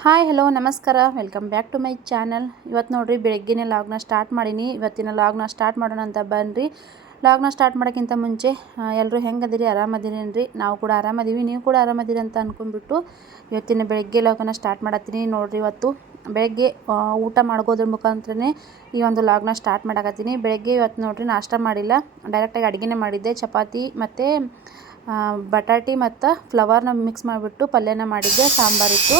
Hi, hello, ನಮಸ್ಕಾರ. Welcome back to my channel. ಇವತ್ತು ನೋಡಿರಿ, ಬೆಳಗ್ಗೆನೇ ಲಾಗ್ನ ಸ್ಟಾರ್ಟ್ ಮಾಡೀನಿ. ಇವತ್ತಿನ ಲಾಗ್ನ ಸ್ಟಾರ್ಟ್ ಮಾಡೋಣ ಅಂತ ಬನ್ನಿರಿ ಲಾಗ್ನ ಸ್ಟಾರ್ಟ್ ಮಾಡೋಕ್ಕಿಂತ ಮುಂಚೆ ಎಲ್ಲರೂ ಹೆಂಗದಿರಿ ಆರಾಮದಿರೇನ್ರಿ? ನಾವು ಕೂಡ ಆರಾಮದೀವಿ. ನೀವು ಕೂಡ ಆರಾಮದಿರಿ ಅಂತ ಅಂದ್ಕೊಂಡ್ಬಿಟ್ಟು ಇವತ್ತಿನ ಬೆಳಗ್ಗೆ ಲಾಗ್ನ ಸ್ಟಾರ್ಟ್ ಮಾಡತ್ತೀನಿ. ನೋಡಿರಿ, ಇವತ್ತು ಬೆಳಗ್ಗೆ ಊಟ ಮಾಡ್ಕೋದ್ರ ಮುಖಾಂತರನೇ ಈ ಒಂದು ಲಾಗ್ನ ಸ್ಟಾರ್ಟ್ ಮಾಡಕತ್ತೀನಿ. ಬೆಳಗ್ಗೆ ಇವತ್ತು ನೋಡಿರಿ, ನಾಷ್ಟ ಮಾಡಿಲ್ಲ. ಡೈರೆಕ್ಟಾಗಿ ಅಡುಗೆನೇ ಮಾಡಿದ್ದೆ. ಚಪಾತಿ ಮತ್ತು ಬಟಾಟಿ ಮತ್ತು ಫ್ಲವರ್ನ ಮಿಕ್ಸ್ ಮಾಡಿಬಿಟ್ಟು ಪಲ್ಯನ ಮಾಡಿದ್ದೆ. ಸಾಂಬಾರಿತ್ತು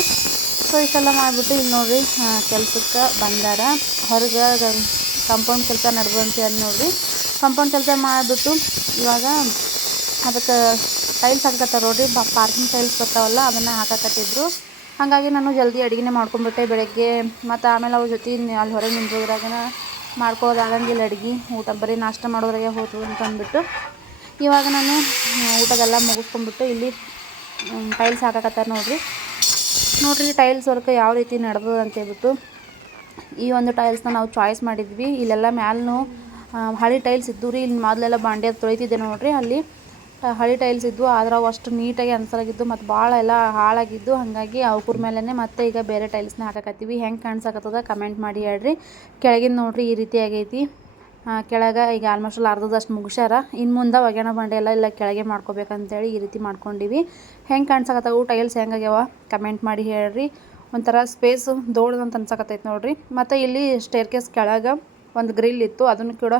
ಸೊ ಇಷ್ಟೆಲ್ಲ ಮಾಡಿಬಿಟ್ಟು ಇಲ್ಲಿ ನೋಡ್ರಿ ಕೆಲಸಕ್ಕೆ ಬಂದಾರ. ಹೊರಗೆ ಕಂಪೌಂಡ್ ಕೆಲಸ ನಡೆದಂತೆ ಅಲ್ಲಿ ನೋಡ್ರಿ. ಕಂಪೌಂಡ್ ಕೆಲಸ ಮಾಡಿಬಿಟ್ಟು ಇವಾಗ ಅದಕ್ಕೆ ಟೈಲ್ಸ್ ಹಾಕತ್ತಾರ ನೋಡ್ರಿ. ಪಾರ್ಕಿಂಗ್ ಟೈಲ್ಸ್ ಬರ್ತಾವಲ್ಲ, ಅದನ್ನು ಹಾಕಕತ್ತಿದ್ರು. ಹಾಗಾಗಿ ನಾನು ಜಲ್ದಿ ಅಡುಗೆನೇ ಮಾಡ್ಕೊಂಡ್ಬಿಟ್ಟೆ ಬೆಳಗ್ಗೆ. ಮತ್ತು ಆಮೇಲೆ ಅವ್ರ ಜೊತೆ ಅಲ್ಲಿ ಹೊರಗೆ ನಿಂತೋದ್ರಾಗನ ಮಾಡ್ಕೋದಾಗಂಗಿಲ್ಲ ಅಡುಗೆ. ಊಟ ಬರೀ ನಾಷ್ಟ ಮಾಡೋದ್ರಾಗೆ ಹೋತು ಅಂತ ಅಂದ್ಬಿಟ್ಟು ಇವಾಗ ನಾನು, ಊಟದೆಲ್ಲ ಮುಗಿಸ್ಕೊಂಡ್ಬಿಟ್ಟು ಇಲ್ಲಿ ಟೈಲ್ಸ್ ಹಾಕಕತ್ತಾರ ನೋಡ್ರಿ. ನೋಡ್ರಿ ಟೈಲ್ಸ್ ವರ್ಕ್ ಯಾವ ರೀತಿ ನಡೆದದ ಅಂತ ಹೇಳ್ಬಿಟ್ಟು ಈ ಒಂದು ಟೈಲ್ಸ್ನ ನಾವು ಚಾಯ್ಸ್ ಮಾಡಿದ್ವಿ. ಇಲ್ಲೆಲ್ಲ ಮ್ಯಾಲೂ ಹಳಿ ಟೈಲ್ಸ್ ಇದ್ದು ರೀ. ಇಲ್ಲಿ ಮೊದಲೆಲ್ಲ ಬಾಂಡೆ ತೊಳಿತಿದ್ದೆ ನೋಡಿರಿ ಅಲ್ಲಿ. ಹಳಿ ಟೈಲ್ಸ್ ಇದ್ವು. ಆದ್ರೆ ಅವು ಅಷ್ಟು ನೀಟಾಗಿ ಅನ್ಸಲಾಗಿದ್ದು ಮತ್ತು ಭಾಳ ಎಲ್ಲ ಹಾಳಾಗಿದ್ದು. ಹಾಗಾಗಿ ಅವ್ಕುರ್ ಮೇಲೇ ಮತ್ತೆ ಈಗ ಬೇರೆ ಟೈಲ್ಸ್ನ ಹಾಕಕತ್ತೀವಿ. ಹೆಂಗೆ ಕಾಣಿಸಕತ್ತದ ಕಮೆಂಟ್ ಮಾಡಿ ಹೇಳ್ರಿ. ಕೆಳಗಿನ ನೋಡ್ರಿ ಈ ರೀತಿ ಆಗೈತಿ. ಕೆಳಗೆ ಈಗ ಆಲ್ಮೋಸ್ಟ್ ಅಲ್ಲಿ ಅರ್ಧದಷ್ಟು ಮುಗಿಸ್ಯಾರ. ಇನ್ನು ಮುಂದೆ ಒಗ್ಯಾಣ ಬಂಡೆ ಎಲ್ಲ ಇಲ್ಲ ಕೆಳಗೆ ಮಾಡ್ಕೋಬೇಕಂತೇಳಿ ಈ ರೀತಿ ಮಾಡ್ಕೊಂಡಿವಿ. ಹೆಂಗೆ ಕಾಣ್ಸಕತ್ತಾವು? ಟೈಲ್ಸ್ ಹೆಂಗಾಗ್ಯಾವ ಕಮೆಂಟ್ ಮಾಡಿ ಹೇಳ್ರಿ. ಒಂಥರ ಸ್ಪೇಸ್ ದೊಡ್ದಂತ ಅನ್ಸಕತ್ತೈತೆ ನೋಡ್ರಿ. ಮತ್ತು ಇಲ್ಲಿ ಸ್ಟೇರ್ ಕೇಸ್ ಕೆಳಗೆ ಒಂದು ಗ್ರಿಲ್ ಇತ್ತು. ಅದನ್ನು ಕೂಡ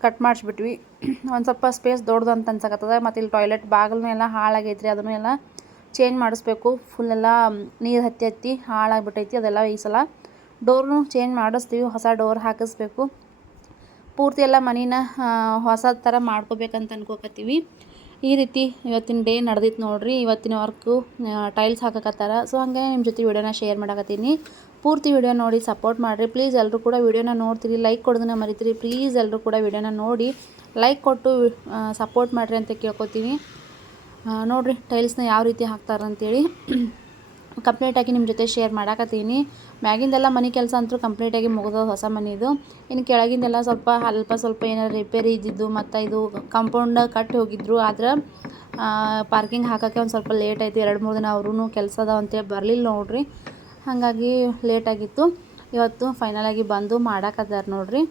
ಕಟ್ ಮಾಡಿಸ್ಬಿಟ್ವಿ. ಒಂದು ಸ್ವಲ್ಪ ಸ್ಪೇಸ್ ದೊಡ್ಡದಂತ ಅನ್ಸಕತ್ತದ. ಮತ್ತು ಇಲ್ಲಿ ಟಾಯ್ಲೆಟ್ ಬಾಗಿಲು ಎಲ್ಲ ಹಾಳಾಗೈತ್ರಿ. ಅದನ್ನು ಎಲ್ಲ ಚೇಂಜ್ ಮಾಡಿಸ್ಬೇಕು. ಫುಲ್ ಎಲ್ಲ ನೀರು ಹತ್ತಿ ಹತ್ತಿ ಹಾಳಾಗ್ಬಿಟ್ಟೈತಿ ಅದೆಲ್ಲ ಈ ಸಲ. ಡೋರ್ನು ಚೇಂಜ್ ಮಾಡಿಸ್ತೀವಿ. ಹೊಸ ಡೋರ್ ಹಾಕಿಸ್ಬೇಕು. ಪೂರ್ತಿ ಎಲ್ಲ ಮನೇನ ಹೊಸ ಥರ ಮಾಡ್ಕೋಬೇಕಂತ ಅನ್ಕೋಕತ್ತೀವಿ. ಈ ರೀತಿ ಇವತ್ತಿನ ಡೇ ನಡೆದಿತ್ತು ನೋಡ್ರಿ. ಇವತ್ತಿನ ವರ್ಕು ಟೈಲ್ಸ್ ಹಾಕಕತ್ತಾರ. ಸೊ ಹಂಗೆ ನಿಮ್ಮ ಜೊತೆ ವಿಡಿಯೋನ ಶೇರ್ ಮಾಡಕತ್ತೀನಿ. ಪೂರ್ತಿ ವಿಡಿಯೋ ನೋಡಿ ಸಪೋರ್ಟ್ ಮಾಡಿರಿ. ಪ್ಲೀಸ್ ಎಲ್ಲರೂ ಕೂಡ ವಿಡಿಯೋನ ನೋಡ್ತೀರಿ. ಲೈಕ್ ಕೊಡೋದನ್ನ ಮರಿತೀರಿ. ಪ್ಲೀಸ್ ಎಲ್ಲರೂ ಕೂಡ ವೀಡಿಯೋನ ನೋಡಿ ಲೈಕ್ ಕೊಟ್ಟು ಸಪೋರ್ಟ್ ಮಾಡಿರಿ ಅಂತ ಕೇಳ್ಕೊತೀನಿ. ನೋಡಿರಿ ಟೈಲ್ಸ್ನ ಯಾವ ರೀತಿ ಹಾಕ್ತಾರೆ ಅಂತೇಳಿ ಕಂಪ್ಲೀಟಾಗಿ ನಿಮ್ಮ ಜೊತೆ ಶೇರ್ ಮಾಡಾಕತ್ತೀನಿ. ಮ್ಯಾಗಿಂದೆಲ್ಲ ಮನೆ ಕೆಲಸ ಅಂತೂ ಕಂಪ್ಲೀಟಾಗಿ ಮುಗಿದ ಹೊಸ ಮನೆದು. ಇನ್ನು ಕೆಳಗಿಂದೆಲ್ಲ ಸ್ವಲ್ಪ ಅಲ್ಪ ಸ್ವಲ್ಪ ಏನಾರು ರಿಪೇರಿ ಇದ್ದಿದ್ದು ಮತ್ತು ಇದು ಕಾಂಪೌಂಡ್ ಕಟ್ಟಿ ಹೋಗಿದ್ರು. ಆದ್ರೆ ಪಾರ್ಕಿಂಗ್ ಹಾಕೋಕ್ಕೆ ಒಂದು ಸ್ವಲ್ಪ ಲೇಟ್ ಆಯಿತು. ಎರಡು ಮೂರು ದಿನ ಅವ್ರೂ ಕೆಲಸ ಅದಾವ ಅಂತೇಳಿ ಬರಲಿಲ್ಲ ನೋಡ್ರಿ. ಹಾಗಾಗಿ ಲೇಟಾಗಿತ್ತು ಇವತ್ತು ಫೈನಲಾಗಿ ಬಂದು ಮಾಡಾಕತ್ತಾರ ನೋಡ್ರಿ.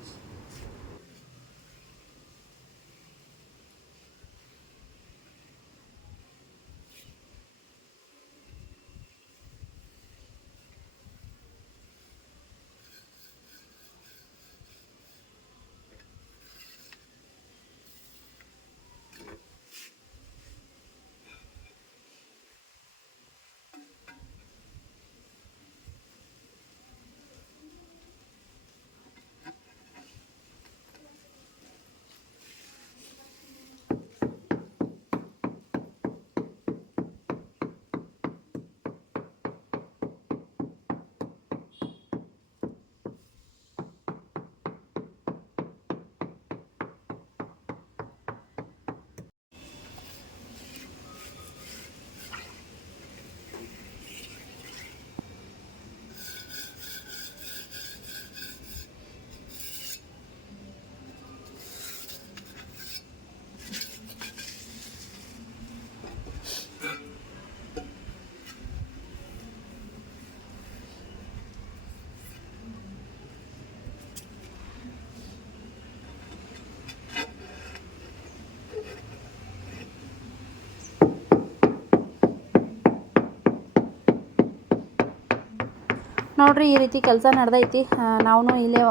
ನೋಡ್ರಿ ಈ ರೀತಿ ಕೆಲಸ ನಡೆದೈತಿ. ನಾವು ಇಲ್ಲೇ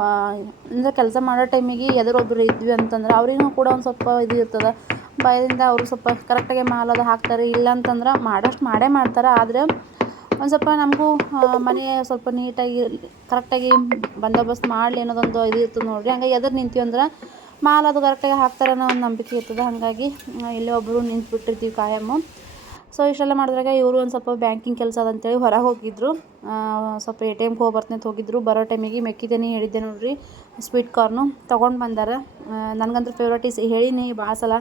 ಅಂದರೆ ಕೆಲಸ ಮಾಡೋ ಟೈಮಿಗೆ ಎದುರೊಬ್ರು ಇದ್ವಿ ಅಂತಂದ್ರೆ ಅವ್ರಿಗೂ ಕೂಡ ಒಂದು ಸ್ವಲ್ಪ ಇದು ಇರ್ತದೆ. ಭಯದಿಂದ ಅವರು ಸ್ವಲ್ಪ ಕರೆಕ್ಟಾಗಿ ಮಾಲ್ ಅದು ಹಾಕ್ತಾರೆ. ಇಲ್ಲ ಅಂತಂದ್ರೆ ಮಾಡೋಷ್ಟು ಮಾಡೇ ಮಾಡ್ತಾರೆ. ಆದರೆ ಒಂದು ಸ್ವಲ್ಪ ನಮಗೂ ಮನೆ ಸ್ವಲ್ಪ ನೀಟಾಗಿ ಕರೆಕ್ಟಾಗಿ ಬಂದೋಬಸ್ತ್ ಮಾಡಲಿ ಅನ್ನೋದೊಂದು ಇದು ಇರ್ತದೆ ನೋಡಿರಿ. ಹಂಗಾಗಿ ಎದುರು ನಿಂತೀವಿ ಅಂದ್ರೆ ಮಾಲ್ ಅದು ಕರೆಕ್ಟಾಗಿ ಹಾಕ್ತಾರೆ ಅನ್ನೋ ಒಂದು ನಂಬಿಕೆ ಇರ್ತದೆ. ಹಾಗಾಗಿ ಇಲ್ಲೇ ಒಬ್ಬರು ನಿಂತ್ಬಿಟ್ಟಿರ್ತೀವಿ ಕಾಯಮ್ಮು ಸೊ ಇಷ್ಟೆಲ್ಲ ಮಾಡಿದ್ರಾಗ ಇವರು ಒಂದು ಸ್ವಲ್ಪ ಬ್ಯಾಂಕಿಂಗ್ ಕೆಲಸ ಅದಂತೇಳಿ ಹೊರಗೆ ಹೋಗಿದ್ರು. ಆ, ಸ್ವಲ್ಪ ಎ ಟಿ ಎಮ್ಗೆ ಹೋಗಿ ಹೋಗಿದ್ರು. ಬರೋ ಟೈಮಿಗೆ ಮೆಕ್ಕಿದೇನೆ ಹೇಳಿದ್ದೆ ನೋಡ್ರಿ ಸ್ವೀಟ್ ಕಾರ್ನು ತೊಗೊಂಡು ಬಂದಾರ. ನನಗಂತೂ ಫೇವ್ರೇಟ್ ಹೇಳಿನಿ ಭಾಳ ಸಲ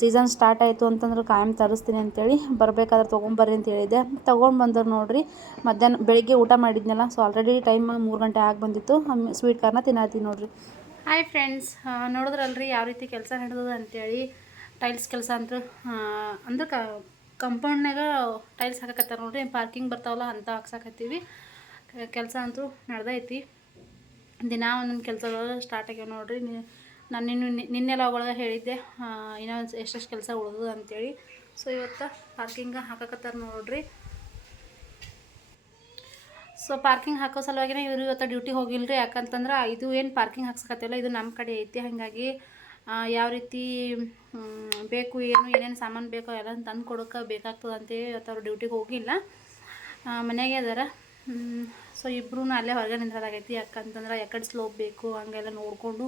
ಸೀಸನ್ ಸ್ಟಾರ್ಟ್ ಆಯಿತು ಅಂತಂದ್ರೆ ಕಾಯಂ ತರಿಸ್ತೀನಿ ಅಂತೇಳಿ ಬರಬೇಕಾದ್ರೆ ತೊಗೊಂಬರ್ರಿ ಅಂತ ಹೇಳಿದ್ದೆ. ತೊಗೊಂಡು ಬಂದರು ನೋಡ್ರಿ ಮಧ್ಯಾಹ್ನ ಬೆಳಿಗ್ಗೆ ಊಟ ಮಾಡಿದ್ನಲ್ಲ ಸೊ ಆಲ್ರೆಡಿ ಟೈಮ್ ಮೂರು ಗಂಟೆ ಆಗಿ ಬಂದಿತ್ತು. ಸ್ವೀಟ್ ಕಾರ್ನ ತಿನ್ನತ್ತೀನಿ ನೋಡ್ರಿ. ಹಾಯ್ ಫ್ರೆಂಡ್ಸ್ ನೋಡಿದ್ರಲ್ರಿ ಯಾವ ರೀತಿ ಕೆಲಸ ನಡೆದದ ಅಂತೇಳಿ ಟೈಲ್ಸ್ ಕೆಲಸ ಅಂತ ಅಂದ್ರೆ ಕ ಕಂಪೌಂಡ್ನಾಗ ಟೈಲ್ಸ್ ಹಾಕಕತ್ತಾರ ನೋಡ್ರಿ ಪಾರ್ಕಿಂಗ್ ಬರ್ತಾವಲ್ಲ ಅಂತ ಹಾಕ್ಸಾಕತ್ತೀವಿ. ಕೆಲಸ ಅಂತೂ ನಡ್ದೈತಿ. ದಿನ ಒಂದೊಂದು ಕೆಲಸಗಳು ಸ್ಟಾರ್ಟ್ ಆಗ್ಯಾವ ನೋಡ್ರಿ. ನಾನು ನಿನ್ನ ನಿನ್ನೆಲ್ಲ ಒಳಗೆ ಹೇಳಿದ್ದೆ ಇನ್ನೊಂದು ಇನ್ನೂ ಎಷ್ಟೆಷ್ಟು ಕೆಲಸ ಉಳಿದು ಅಂತೇಳಿ. ಸೊ ಇವತ್ತು ಪಾರ್ಕಿಂಗ್ ಹಾಕಕತ್ತಾರ ನೋಡ್ರಿ. ಸೊ ಪಾರ್ಕಿಂಗ್ ಹಾಕೋ ಸಲುವಾಗಿನೇ ಇವರು ಇವತ್ತು ಡ್ಯೂಟಿಗೆ ರೀ ಯಾಕಂತಂದ್ರೆ, ಇದು ಏನು ಪಾರ್ಕಿಂಗ್ ಹಾಕ್ಸಕತ್ತಿಲ್ಲ, ಇದು ನಮ್ಮ ಕಡೆ ಐತಿ. ಹಾಗಾಗಿ ಯಾವ ರೀತಿ ಬೇಕು, ಏನು, ಏನೇನು ಸಾಮಾನು ಬೇಕೋ ಎಲ್ಲ ತಂದು ಕೊಡೋಕೆ ಬೇಕಾಗ್ತದೆ ಅಂತೇಳಿ ಅವ್ರು ಡ್ಯೂಟಿಗೆ ಹೋಗಿಲ್ಲ. ಮನೆಗೆ ಅದಾರ. ಸೊ ಇಬ್ಬರೂ ಅಲ್ಲೇ ಹೊರಗೆ ನಿಂದ್ರದಾಗೈತಿ ಯಾಕಂತಂದ್ರೆ ಯಾಕಡೆ ಸ್ಲೋಪ್ ಬೇಕು, ಹಂಗೆಲ್ಲ ನೋಡಿಕೊಂಡು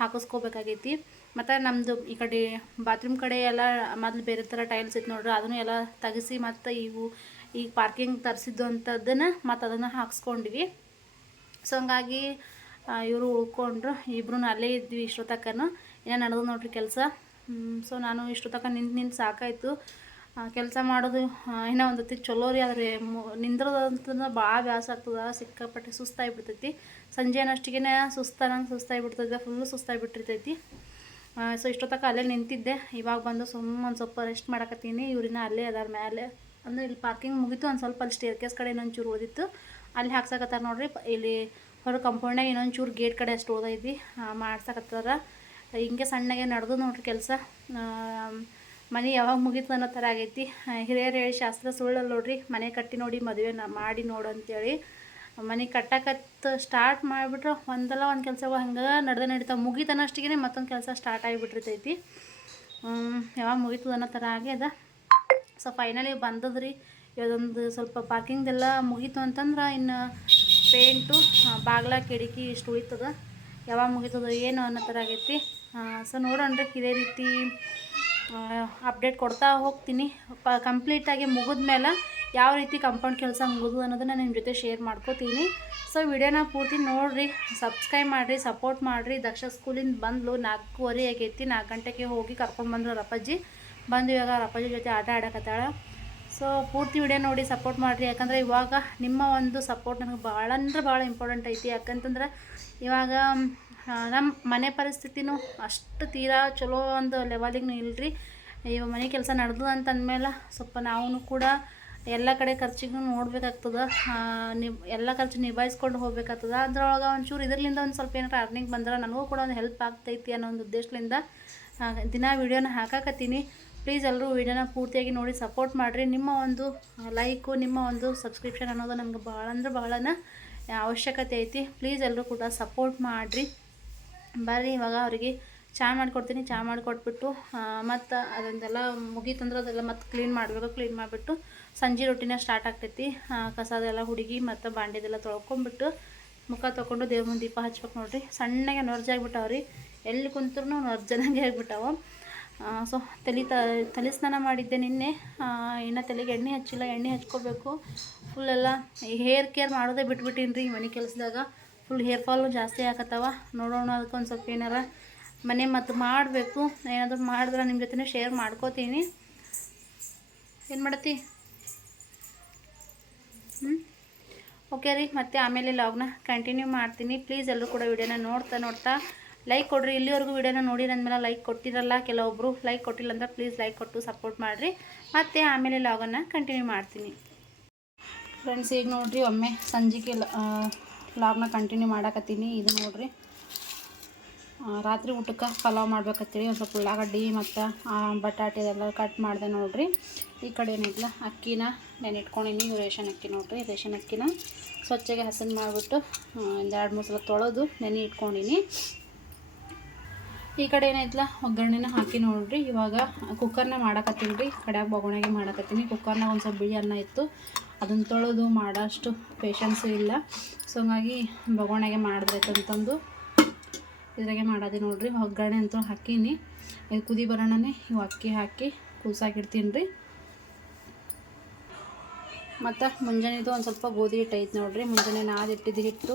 ಹಾಕಿಸ್ಕೋಬೇಕಾಗೈತಿ. ಮತ್ತು ನಮ್ಮದು ಈ ಕಡೆ ಬಾತ್ರೂಮ್ ಕಡೆ ಎಲ್ಲ ಮೊದಲು ಬೇರೆ ಥರ ಟೈಲ್ಸ್ ಇತ್ತು ನೋಡ್ರಿ, ಅದನ್ನು ಎಲ್ಲ ತೆಗೆಸಿ ಮತ್ತು ಇವು ಈಗ ಪಾರ್ಕಿಂಗ್ ತರಿಸಿದ್ದು ಅಂಥದ್ದನ್ನು ಮತ್ತು ಅದನ್ನು ಹಾಕ್ಸ್ಕೊಂಡ್ವಿ. ಸೊ ಹಂಗಾಗಿ ಇವರು ಉಳ್ಕೊಂಡ್ರು. ಇಬ್ಬರೂ ಅಲ್ಲೇ ಇದ್ವಿ ಇಷ್ಟೊತ್ತಕ್ಕನು. ಏನೋ ನಡೆದು ನೋಡ್ರಿ ಕೆಲಸ. ಸೊ ನಾನು ಇಷ್ಟೊತ್ತಕ ನಿಂತು ನಿಂತು ಸಾಕಾಯಿತು. ಕೆಲಸ ಮಾಡೋದು ಏನೋ ಒಂದು ಹೊತ್ತಿಗೆ ಚಲೋ ರೀ, ಆದರೆ ನಿಂದ್ರದಂತಂದ್ರೆ ಭಾಳ ಬ್ಯಾಸ ಆಗ್ತದೆ, ಸಿಕ್ಕಾಪಟ್ಟೆ ಸುಸ್ತಾಗಿಬಿಡ್ತೈತಿ. ಸಂಜೆ ಅನ್ನೋಷ್ಟಿಗೆ ಸುಸ್ತಾನಂಗೆ ಫುಲ್ ಫುಲ್ಲು ಸುಸ್ತಾಗಿಬಿಟ್ಟಿರ್ತೈತಿ. ಸೊ ಇಷ್ಟೊತ್ತಕ ಅಲ್ಲೇ ನಿಂತಿದ್ದೆ. ಇವಾಗ ಬಂದು ಸುಮ್ಮ ಒಂದು ಸ್ವಲ್ಪ ರೆಸ್ಟ್ ಮಾಡಕತ್ತೀನಿ. ಇವ್ರಿನ ಅಲ್ಲೇ ಅದಾರ ಮೇಲೆ ಅಂದರೆ ಇಲ್ಲಿ ಪಾರ್ಕಿಂಗ್ ಮುಗೀತು, ಒಂದು ಸ್ವಲ್ಪ ಅಲ್ಲಿ ಸ್ಟೇರ್ ಕೇಸ್ ಕಡೆ ಇನ್ನೊಂದು ಚೂರು ಓದಿತ್ತು ಅಲ್ಲಿ ಹಾಕ್ಸಕತ್ತಾರ ನೋಡ್ರಿ ಇಲ್ಲಿ ಹೊರ ಕಂಪೌಂಡ್ನಾಗ ಇನ್ನೊಂದು ಚೂರು ಗೇಟ್ ಕಡೆ ಅಷ್ಟು ಓದೈತಿ ಮಾಡ್ಸಕತ್ತಾರ. ಹಿಂಗೆ ಸಣ್ಣಗೆ ನಡೆದು ನೋಡ್ರಿ ಕೆಲಸ. ಮನೆ ಯಾವಾಗ ಮುಗೀತು ಅನ್ನೋ ಥರ ಆಗೈತಿ. ಹಿರಿಯರು ಹೇಳಿ ಶಾಸ್ತ್ರ ಸುಳ್ಳಲ್ಲ ನೋಡ್ರಿ, ಮನೆ ಕಟ್ಟಿ ನೋಡಿ ಮದುವೆ ಮಾಡಿ ನೋಡು ಅಂತೇಳಿ. ಮನೆ ಕಟ್ಟಕತ್ತು ಸ್ಟಾರ್ಟ್ ಮಾಡಿಬಿಟ್ರೆ ಒಂದಲ್ಲ ಒಂದು ಕೆಲಸ ಹಂಗೆ ನಡೆದ ನಡೀತಾವೆ ಮುಗೀತನಷ್ಟಿಗೆ ಮತ್ತೊಂದು ಕೆಲಸ ಸ್ಟಾರ್ಟ್ ಆಗಿಬಿಟ್ಟಿರ್ತೈತಿ. ಯಾವಾಗ ಮುಗೀತದ ಅನ್ನೋ ಥರ ಆಗ್ಯದ ಸೊ ಫೈನಲಿ ಬಂದದ್ರಿ. ಇದೊಂದು ಸ್ವಲ್ಪ ಪಾರ್ಕಿಂಗ್ದೆಲ್ಲ ಮುಗೀತು ಅಂತಂದ್ರೆ ಇನ್ನು ಪೇಂಟು ಬಾಗ್ಲ, ಕಿಟಕಿ ಇಷ್ಟು ಉಳಿತದ. ಯಾವಾಗ ಮುಗೀತದ ಏನು ಅನ್ನೋ ಥರ ಆಗೈತಿ. ಸೊ ನೋಡೋಣ್ರಿ ಇದೇ ರೀತಿ ಅಪ್ಡೇಟ್ ಕೊಡ್ತಾ ಹೋಗ್ತೀನಿ. ಪ ಕಂಪ್ಲೀಟಾಗಿ ಮುಗಿದ್ಮೇಲೆ ಯಾವ ರೀತಿ ಕಂಪೌಂಡ್ ಕೆಲಸ ಮುಗಿದು ಅನ್ನೋದನ್ನ ನಿಮ್ಮ ಜೊತೆ ಶೇರ್ ಮಾಡ್ಕೋತೀನಿ. ಸೊ ವಿಡಿಯೋನ ಪೂರ್ತಿ ನೋಡಿರಿ ಸಬ್ಸ್ಕ್ರೈಬ್ ಮಾಡಿರಿ ಸಪೋರ್ಟ್ ಮಾಡಿರಿ. ದಕ್ಷ ಸ್ಕೂಲಿಂದ ಬಂದ್ಲು, ನಾಲ್ಕೂವರೆ ಆಗೈತಿ, ನಾಲ್ಕು ಗಂಟೆಗೆ ಹೋಗಿ ಕರ್ಕೊಂಡು ಬಂದ್ರು ಅವ್ರ ಅಪ್ಪಾಜಿ ಬಂದು ಇವಾಗ ರಪ್ಪಾಜಿ ಜೊತೆ ಆಟ ಆಡಕತ್ತಾಳ. ಸೊ ಪೂರ್ತಿ ವಿಡಿಯೋ ನೋಡಿ ಸಪೋರ್ಟ್ ಮಾಡಿರಿ. ಯಾಕಂದರೆ ಇವಾಗ ನಿಮ್ಮ ಒಂದು ಸಪೋರ್ಟ್ ನನಗೆ ಭಾಳ ಅಂದ್ರೆ ಭಾಳ ಇಂಪಾರ್ಟೆಂಟ್ ಐತಿ. ಯಾಕಂತಂದ್ರೆ ಇವಾಗ ನಮ್ಮ ಮನೆ ಪರಿಸ್ಥಿತಿನೂ ಅಷ್ಟು ತೀರಾ ಚಲೋ ಒಂದು ಲೆವೆಲಿಗೆ ಇಲ್ರಿ ಇವಾಗ ಮನೆ ಕೆಲಸ ನಡೆದು ಅಂತಂದಮೇಲೆ ಸ್ವಲ್ಪ ನಾವು ಕೂಡ ಎಲ್ಲ ಕಡೆ ಖರ್ಚಿಗೂ ನೋಡ್ಬೇಕಾಗ್ತದೆ. ನಿ ಎಲ್ಲ ಖರ್ಚು ನಿಭಾಯಿಸ್ಕೊಂಡು ಹೋಗ್ಬೇಕಾಗ್ತದ. ಅದ್ರೊಳಗೆ ಒಂಚೂರು ಇದರಿಂದ ಒಂದು ಸ್ವಲ್ಪ ಏನಾರ ಅರ್ನಿಂಗ್ ಬಂದ್ರೆ ನನಗೂ ಕೂಡ ಒಂದು ಹೆಲ್ಪ್ ಆಗ್ತೈತಿ ಅನ್ನೋ ಒಂದು ಉದ್ದೇಶದಿಂದ ದಿನ ವೀಡಿಯೋನ ಹಾಕಾಕತ್ತೀನಿ. ಪ್ಲೀಸ್ ಎಲ್ಲರೂ ವಿಡಿಯೋನ ಪೂರ್ತಿಯಾಗಿ ನೋಡಿ ಸಪೋರ್ಟ್ ಮಾಡಿರಿ. ನಿಮ್ಮ ಒಂದು ಲೈಕು ನಿಮ್ಮ ಒಂದು ಸಬ್ಸ್ಕ್ರಿಪ್ಷನ್ ಅನ್ನೋದು ನಮ್ಗೆ ಭಾಳ ಅಂದ್ರೆ ಭಾಳನ ಅವಶ್ಯಕತೆ ಐತಿ. ಪ್ಲೀಸ್ ಎಲ್ಲರೂ ಕೂಡ ಸಪೋರ್ಟ್ ಮಾಡಿರಿ. ಬರ್ರಿ, ಇವಾಗ ಅವರಿಗೆ ಚಹಾ ಮಾಡಿಕೊಡ್ತೀನಿ. ಚಹಾ ಮಾಡಿಕೊಟ್ಬಿಟ್ಟು ಮತ್ತು ಅದೊಂದೆಲ್ಲ ಮುಗೀತಂದ್ರೆ ಅದೆಲ್ಲ ಮತ್ತೆ ಕ್ಲೀನ್ ಮಾಡಬೇಕು ಕ್ಲೀನ್ ಮಾಡಿಬಿಟ್ಟು ಸಂಜೆ ರೊಟ್ಟಿನ ಸ್ಟಾರ್ಟ್ ಆಗ್ತೈತಿ. ಕಸದೆಲ್ಲ ಹುಡುಗಿ ಮತ್ತು ಬಾಂಡೆದೆಲ್ಲ ತೊಳ್ಕೊಂಬಿಟ್ಟು ಮುಖ ತೊಗೊಂಡು ದೇವ್ರ ಮುಂದೆ ದೀಪ ಹಚ್ಬೇಕು ನೋಡ್ರಿ. ಸಣ್ಣಗೆ ನೊರ್ಜಾಗ್ಬಿಟ್ಟವ್ರಿ. ಎಲ್ಲಿ ಕುಂತ್ರು ನೊರ್ಜನಾಗೆ ಆಗ್ಬಿಟ್ಟವು. ಸೊ, ತಲೆ ತಲೆ ಸ್ನಾನ ಮಾಡಿದ್ದೆ ನಿನ್ನೆ. ಇನ್ನು ತಲೆಗೆ ಎಣ್ಣೆ ಹಚ್ಚಿಲ್ಲ, ಎಣ್ಣೆ ಹಚ್ಕೋಬೇಕು. ಫುಲ್ಲೆಲ್ಲ ಹೇರ್ ಕೇರ್ ಮಾಡೋದೇ ಬಿಟ್ಬಿಟ್ಟೀನಿ ರೀ ಮನೆ ಕೆಲಸದಾಗ. ಫುಲ್ ಹೇರ್ ಫಾಲು ಜಾಸ್ತಿ ಆಗತ್ತವ. ನೋಡೋಣ ಅದಕ್ಕೆ ಒಂದು ಸ್ವಲ್ಪ ಏನಾರ ಮನೆ ಮತ್ತು ಮಾಡಬೇಕು. ಏನಾದರೂ ಮಾಡಿದ್ರೆ ನಿಮ್ಮ ಜೊತೆ ಶೇರ್ ಮಾಡ್ಕೋತೀನಿ. ಏನು ಮಾಡತ್ತಿ? ಹ್ಞೂ ಓಕೆ ರೀ, ಮತ್ತೆ ಆಮೇಲೆ ಲಾಗ್ನ ಕಂಟಿನ್ಯೂ ಮಾಡ್ತೀನಿ. ಪ್ಲೀಸ್ ಎಲ್ಲರೂ ಕೂಡ ವಿಡಿಯೋನ ನೋಡ್ತಾ ನೋಡ್ತಾ. ಲೈಕ್ ಕೊಡ್ರಿ. ಇಲ್ಲಿವರೆಗೂ ವಿಡಿಯೋನ ನೋಡಿ ಅಂದಮೇಲೆ ಲೈಕ್ ಕೊಟ್ಟಿರಲ್ಲ ಕೆಲವೊಬ್ಬರು ಲೈಕ್ ಕೊಟ್ಟಿಲ್ಲ ಅಂದ್ರೆ ಪ್ಲೀಸ್ ಲೈಕ್ ಕೊಟ್ಟು ಸಪೋರ್ಟ್ ಮಾಡಿರಿ. ಮತ್ತೆ ಆಮೇಲೆ ಲಾಗನ್ನು ಕಂಟಿನ್ಯೂ ಮಾಡ್ತೀನಿ. ಫ್ರೆಂಡ್ಸ್ ಈಗ ನೋಡ್ರಿ ಒಮ್ಮೆ ಸಂಜೆಗೆ ಲಾಗ್ನ ಕಂಟಿನ್ಯೂ ಮಾಡಕತ್ತೀನಿ. ಇದು ನೋಡ್ರಿ. ರಾತ್ರಿ ಊಟಕ್ಕೆ ಪಲಾವ್ ಮಾಡ್ಬೇಕತ್ತೀರಿ. ಒಂದು ಸ್ವಲ್ಪ ಉಳ್ಳಾಗಡ್ಡಿ ಮತ್ತು ಬಟಾಟೆ ಎಲ್ಲ ಕಟ್ ಮಾಡಿದೆ ನೋಡ್ರಿ. ಈ ಕಡೆ ಏನಿಲ್ಲ, ಅಕ್ಕಿನ ನೆನೆ ಇಟ್ಕೊಂಡಿನಿ. ರೇಷನ್ ಅಕ್ಕಿ ನೋಡ್ರಿ. ರೇಷನ್ ಅಕ್ಕಿನ ಸ್ವಚ್ಛಗೆ ಹಸನ್ ಮಾಡಿಬಿಟ್ಟು ಒಂದು ಎರಡು ಮೂರು ಸಲ ತೊಳೆದು ನೆನೆ ಇಟ್ಕೊಂಡಿನಿ. ಈ ಕಡೆ ಏನಾಯ್ತಲ್ಲ ಒಗ್ಗರಣೆನ ಹಾಕಿ ನೋಡ್ರಿ. ಇವಾಗ ಕುಕ್ಕರ್ನ ಮಾಡಕತ್ತೀನಿ ರೀ. ಕಡ್ಯಾಗ ಬೊಗಣೆಗೆ ಮಾಡಕತ್ತೀನಿ. ಕುಕ್ಕರ್ನಾಗ ಒಂದು ಸ್ವಲ್ಪ ಬಿಳಿ ಅನ್ನ ಇತ್ತು. ಅದನ್ನು ತೊಳೆದು ಮಾಡೋಷ್ಟು ಪೇಷನ್ಸು ಇಲ್ಲ. ಸೊ ಹಂಗಾಗಿ ಬೊಗಣೆಗೆ ಮಾಡಿದ್ರೈತೆ ಅಂತಂದು ಇದ್ರಾಗೆ ಮಾಡೋದೇ ನೋಡ್ರಿ. ಒಗ್ಗರಣೆ ಅಂತೂ ಹಾಕೀನಿ. ಇದು ಕುದಿ ಬರೋಣನೇ ಇವು ಅಕ್ಕಿ ಹಾಕಿ ಕೂಸಾಕಿಡ್ತೀನಿ ರೀ. ಮತ್ತು ಮುಂಜಾನೆದು ಒಂದು ಸ್ವಲ್ಪ ಗೋಧಿ ಹಿಟ್ಟು ಐತೆ ನೋಡಿರಿ. ಮುಂಜಾನೆ ನಾದಿಟ್ಟಿದ್ದು ಹಿಟ್ಟು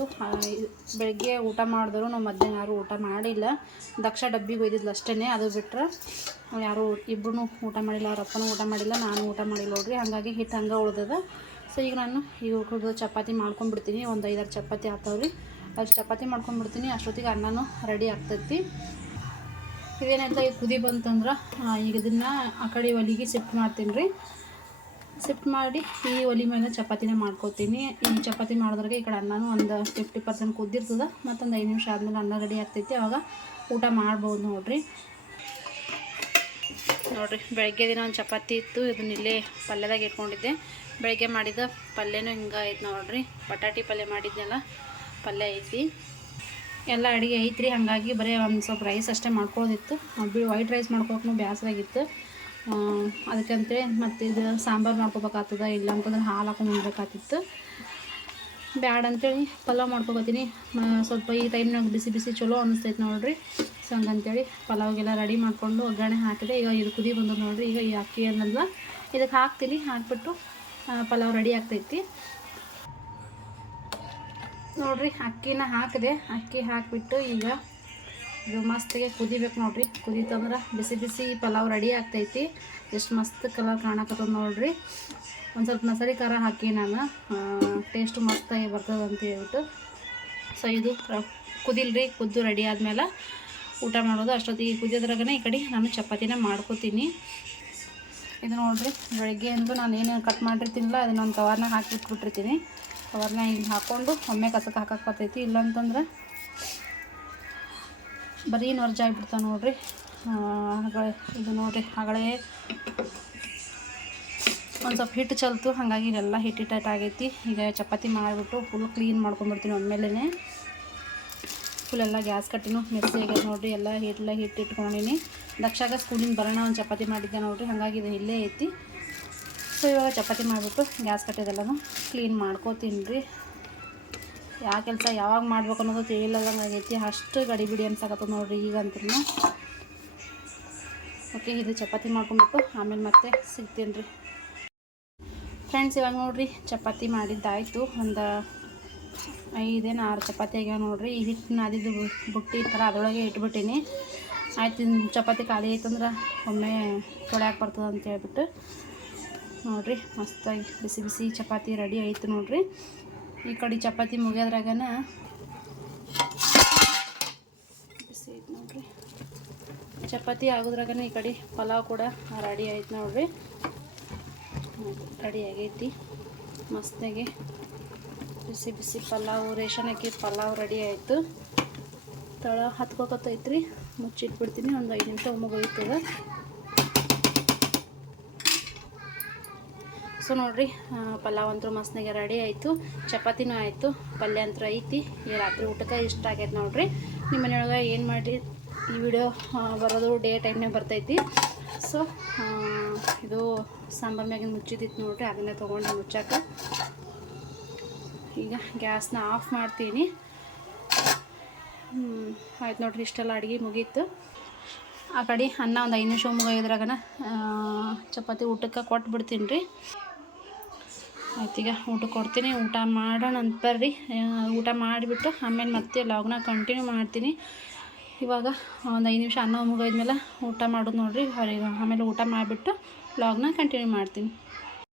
ಬೆಳಗ್ಗೆ ಊಟ ಮಾಡಿದ್ರು ನಾವು ಮಧ್ಯಾಹ್ನ ಯಾರೂ ಊಟ ಮಾಡಿಲ್ಲ. ದಕ್ಷ ಡಬ್ಬಿಗೆ ಒಯ್ದಿದ್ಲು ಅಷ್ಟೇ ಅದು ಬಿಟ್ಟರೆ ಯಾರೂ ಇಬ್ಬರೂ ಊಟ ಮಾಡಿಲ್ಲ, ಅವ್ರ ಅಪ್ಪನೂ ಊಟ ಮಾಡಿಲ್ಲ, ನಾನು ಊಟ ಮಾಡಿಲ್ಲ ನೋಡಿರಿ. ಹಾಗಾಗಿ ಹಿಟ್ಟು ಹಂಗೆ ಉಳ್ದದ. ಸೊ ಈಗ ನಾನು ಈಗ ಹುಡುಗ ಚಪಾತಿ ಮಾಡ್ಕೊಂಡ್ಬಿಡ್ತೀನಿ, ಒಂದು ಐದಾರು ಚಪಾತಿ ಆಗ್ತಾವ್ರಿ ಅಷ್ಟು ಚಪಾತಿ ಮಾಡ್ಕೊಂಡ್ಬಿಡ್ತೀನಿ, ಅಷ್ಟೊತ್ತಿಗೆ ಅನ್ನನೂ ರೆಡಿ ಆಗ್ತೈತಿ. ಇದೇನಂತ ಈಗ ಕುದಿ ಬಂತಂದ್ರೆ ಈಗ ಇದನ್ನು ಆ ಕಡೆ ಒಲಿಗೆ ಶಿಫ್ಟ್ ಮಾಡ್ತೀನಿ ರೀ ಶಿಫ್ಟ್ ಮಾಡಿ ಈ ಒಲಿ ಮೇಲೆ ಚಪಾತಿನ ಮಾಡ್ಕೋತೀನಿ. ಈ ಚಪಾತಿ ಮಾಡಿದ್ರಾಗೆ ಈ ಕಡೆ ಅನ್ನನೂ ಒಂದು ಫಿಫ್ಟಿ ಪರ್ಸೆಂಟ್ ಕುದ್ದಿರ್ತದೆ. ಮತ್ತೊಂದು ಐದು ನಿಮಿಷ ಆದಮೇಲೆ ಅನ್ನ ರೆಡಿ ಆಗ್ತೈತಿ. ಅವಾಗ ಊಟ ಮಾಡ್ಬೋದು ನೋಡಿರಿ. ನೋಡಿರಿ ಬೆಳಗ್ಗೆ ದಿನ ಒಂದು ಚಪಾತಿ ಇತ್ತು. ಇದನ್ನ ಇಲ್ಲೇ ಪಲ್ಯದಾಗ ಇಟ್ಕೊಂಡಿದ್ದೆ. ಬೆಳಗ್ಗೆ ಮಾಡಿದ ಪಲ್ಯನೂ ಹಿಂಗೆ ಐತೆ ನೋಡಿರಿ. ಬಟಾಟಿ ಪಲ್ಯ ಮಾಡಿದ್ನಲ್ಲ ಪಲ್ಯ ಐತಿ. ಎಲ್ಲ ಅಡುಗೆ ಐತ್ರಿ. ಹಾಗಾಗಿ ಬರೀ ಒಂದು ಸ್ವಲ್ಪ ರೈಸ್ ಅಷ್ಟೇ ಮಾಡ್ಕೊಳ್ಳೋದಿತ್ತು ಬಿ ವೈಟ್ ರೈಸ್ ಮಾಡ್ಕೊಳಕ್ಕೂ ಬೇಸರಾಗಿತ್ತು ಆ, ಅದಕ್ಕಂತೇಳಿ ಮತ್ತು ಇದು ಸಾಂಬಾರು ಮಾಡ್ಕೋಬೇಕಾಗ್ತದ, ಇಲ್ಲ ಅಂತಂದ್ರೆ ಹಾಲು ಹಾಕೊಂಡು ಉಣ್ಬೇಕಾಗ್ತಿತ್ತು. ಬ್ಯಾಡ ಅಂತೇಳಿ ಪಲಾವ್ ಮಾಡ್ಕೊಬತ್ತೀನಿ ಸ್ವಲ್ಪ ಈ ಟೈಮ್ನಾಗ ಬಿಸಿ ಬಿಸಿ ಚಲೋ ಅನಿಸ್ತೈತೆ ನೋಡ್ರಿ. ಸೊ ಹಂಗಂತೇಳಿ ಪಲಾವ್ಗೆಲ್ಲ ರೆಡಿ ಮಾಡಿಕೊಂಡು ಒಗ್ಗರಣೆ ಹಾಕಿದೆ. ಈಗ ಇದು ಕುದಿ ಬಂದು ನೋಡ್ರಿ. ಈಗ ಈ ಅಕ್ಕಿ ಅನ್ನಲ್ಲ ಇದಕ್ಕೆ ಹಾಕ್ತೀನಿ. ಹಾಕ್ಬಿಟ್ಟು ಪಲಾವ್ ರೆಡಿ ಆಗ್ತೈತಿ. ನೋಡ್ರಿ, ಅಕ್ಕಿನ ಹಾಕಿದೆ. ಅಕ್ಕಿ ಹಾಕಿಬಿಟ್ಟು ಈಗ ಇದು ಮಸ್ತಿಗೆ ಕುದಿಬೇಕು ನೋಡ್ರಿ. ಕುದೀತಂದ್ರೆ ಬಿಸಿ ಬಿಸಿ ಪಲಾವ್ ರೆಡಿ ಆಗ್ತೈತಿ. ಎಷ್ಟು ಮಸ್ತ್ ಕಲರ್ ಕಾಣಕತ್ತದ ನೋಡ್ರಿ. ಒಂದು ಸ್ವಲ್ಪ ಮಸಾಲೆ ಖಾರ ಹಾಕಿ ನಾನು ಟೇಸ್ಟ್ ಮಸ್ತಾಗಿ ಬರ್ತದೆ ಅಂತ ಹೇಳ್ಬಿಟ್ಟು. ಸೊ ಇದು ಕುದಿಲ್ರಿ, ಕುದ್ದು ರೆಡಿ ಆದಮೇಲೆ ಊಟ ಮಾಡೋದು ಅಷ್ಟೊತ್ತಿಗೆ. ಕುದಿಯೋದ್ರಾಗನೇ ಈ ಕಡೆ ನಾನು ಚಪಾತಿನ ಮಾಡ್ಕೋತೀನಿ. ಇದು ನೋಡ್ರಿ, ಬೆಳಗ್ಗೆ ಅಂದು ನಾನು ಏನು ಕಟ್ ಮಾಡಿರ್ತೀನಿಲ್ಲ, ಅದನ್ನ ಒಂದು ಕವರ್ನಾಗ ಹಾಕಿಬಿಟ್ಬಿಟ್ಟಿರ್ತೀನಿ ಕವರ್ನ ಹಿಂಗೆ ಹಾಕ್ಕೊಂಡು ಒಮ್ಮೆ ಕಸಕ್ಕೆ ಹಾಕಕ್ಕೆ ಬರ್ತೈತಿ. ಇಲ್ಲಾಂತಂದ್ರೆ ಬರೀ ಆಗಿಬಿಡ್ತಾವೆ ನೋಡ್ರಿ. ಇದು ನೋಡ್ರಿ, ಹಗಳೇ. ಒಂದು ಸ್ವಲ್ಪ ಹಿಟ್ಟು ಚಲ್ತು, ಹಾಗಾಗಿ ಇದೆಲ್ಲ ಹಿಟ್ಟು ಹಿಟ್ಟು ಆಗೈತಿ. ಈಗ ಚಪಾತಿ ಮಾಡಿಬಿಟ್ಟು ಫುಲ್ ಕ್ಲೀನ್ ಮಾಡ್ಕೊಂಡ್ಬಿಡ್ತೀನಿ ಒಂದ್ಮೇಲೆ ಫುಲ್ ಎಲ್ಲ ಗ್ಯಾಸ್ ಕಟ್ಟಿನೂ ಮೆಸ್ಸಿ ಆಗ್ಯದ ನೋಡ್ರಿ, ಎಲ್ಲ ಹಿಟ್ಟೆಲ್ಲ ಹಿಟ್ಟು ಇಟ್ಕೊಂಡಿನಿ. ದಕ್ಷಾಗ ಸ್ಕೂಲಿಂದ ಬರೋಣ ಒಂದು ಚಪಾತಿ ಮಾಡಿದ್ದೆ ನೋಡ್ರಿ, ಹಾಗಾಗಿ ಇದು ಇಲ್ಲೇ ಐತಿ. ಸೊ ಇವಾಗ ಚಪಾತಿ ಮಾಡಿಬಿಟ್ಟು ಗ್ಯಾಸ್ ಕಟ್ಟಿದೆಲ್ಲನೂ ಕ್ಲೀನ್ ಮಾಡ್ಕೋತೀನಿ ರೀ ಯಾವ ಕೆಲಸ ಯಾವಾಗ ಮಾಡ್ಬೇಕು ಅನ್ನೋದು ತಿಳಿಲ್ಲದಂಗೆ ಆಗೈತಿ. ಅಷ್ಟು ಗಡಿಬಿಡಿ ಅನ್ಸಕತ್ತದ ನೋಡ್ರಿ ಈಗ ಅಂತೂ ಓಕೆ ಇದು ಚಪಾತಿ ಮಾಡ್ಕೊಂಬಿಟ್ಟು ಆಮೇಲೆ ಮತ್ತೆ ಸಿಗ್ತೀನಿ ರೀ ಫ್ರೆಂಡ್ಸ್ ಇವಾಗ ನೋಡಿರಿ ಚಪಾತಿ ಮಾಡಿದ್ದಾಯಿತು. ಒಂದು ಐದೇನು ಆರು ಚಪಾತಿ ಆಗ್ಯಾವ ನೋಡ್ರಿ. ಈ ಹಿಟ್ಟು ನಾದಿದ್ದು ಬುಟ್ಟಿ ಥರ ಅದರೊಳಗೆ ಇಟ್ಬಿಟ್ಟಿನಿ. ಆಯ್ತು ಚಪಾತಿ ಖಾಲಿ ಐತಂದ್ರೆ ಒಮ್ಮೆ ತೊಳ್ಯಾಕೆ ಬರ್ತದೆ ಅಂತ ಹೇಳ್ಬಿಟ್ಟು ನೋಡಿರಿ, ಮಸ್ತಾಗಿ ಬಿಸಿ ಬಿಸಿ ಚಪಾತಿ ರೆಡಿ ಆಯ್ತು ನೋಡ್ರಿ. ಈ ಕಡೆ ಚಪಾತಿ ಮುಗಿಯೋದ್ರಾಗನ ಬಿಸಿ ನೋಡ್ರಿ. ಚಪಾತಿ ಆಗೋದ್ರಾಗನ ಈ ಕಡೆ ಪಲಾವ್ ಕೂಡ ರೆಡಿ ಆಯ್ತು ನೋಡ್ರಿ. ರೆಡಿ ಆಗೈತಿ. ಮಸ್ತಾಗಿ ಬಿಸಿ ಬಿಸಿ ಪಲಾವ್, ರೇಷನ್ ಹಾಕಿ ಪಲಾವ್ ರೆಡಿ ಆಯಿತು. ತಳ ಹತ್ಕೋಕತ್ತೈತ್ರಿ. ಮುಚ್ಚಿಟ್ಬಿಡ್ತೀನಿ. ಒಂದು ಐದು ನಿಮಿಷ ಮುಗೋಯ್ತದ ಸೊ ನೋಡ್ರಿ ಪಲಾವ್ ಅಂತೂ ಮಸ್ತ್ನಾಗೆ ರೆಡಿ ಆಯಿತು, ಚಪಾತಿನೂ ಆಯಿತು ಪಲ್ಯ ಅಂತೂ ಐತಿ, ಈ ರಾತ್ರಿ ಊಟಕ್ಕೆ ಇಷ್ಟ ಆಗೈತೆ ನೋಡ್ರಿ. ನಿಮ್ಮ ಮನೆಯೊಳಗೆ ಏನು ಮಾಡಿ ಈ ವಿಡಿಯೋ ಬರೋದು ಡೇ ಟೈಮ್ನಾಗ ಬರ್ತೈತಿ. ಸೊ ಇದು ಸಾಂಬಾರ್ ಮ್ಯಾಗಿನ ಮುಚ್ಚಿದಿತ್ತು ನೋಡ್ರಿ, ಅದನ್ನೇ ತೊಗೊಂಡು ಮುಚ್ಚಾಕ. ಈಗ ಗ್ಯಾಸ್ನ ಆಫ್ ಮಾಡ್ತೀನಿ. ಆಯ್ತು ನೋಡ್ರಿ, ಇಷ್ಟೆಲ್ಲ ಅಡುಗೆ ಮುಗೀತು. ಆ ಕಡೆ ಅನ್ನ ಒಂದು ಐದು ನಿಮಿಷ ಮುಗಿದ್ರಾಗನ ಚಪಾತಿ ಊಟಕ್ಕೆ ಕೊಟ್ಟು ಬಿಡ್ತೀನಿ ರೀ. ಆಯ್ತೀಗ ಊಟ ಕೊಡ್ತೀನಿ. ಊಟ ಮಾಡೋಣ ಅಂತ ಬರ್ರಿ. ಊಟ ಮಾಡಿಬಿಟ್ಟು ಆಮೇಲೆ ಮತ್ತೆ ಲಾಗ್ನ ಕಂಟಿನ್ಯೂ ಮಾಡ್ತೀನಿ. ಇವಾಗ ಒಂದು ಐದು ನಿಮಿಷ ಅನ್ನ ಮುಗಿದ್ಮೇಲೆ ಊಟ ಮಾಡೋದು ನೋಡಿರಿ. ಹೊರಗೆ ಆಮೇಲೆ ಊಟ ಮಾಡಿಬಿಟ್ಟು ಲಾಗ್ನ ಕಂಟಿನ್ಯೂ ಮಾಡ್ತೀನಿ.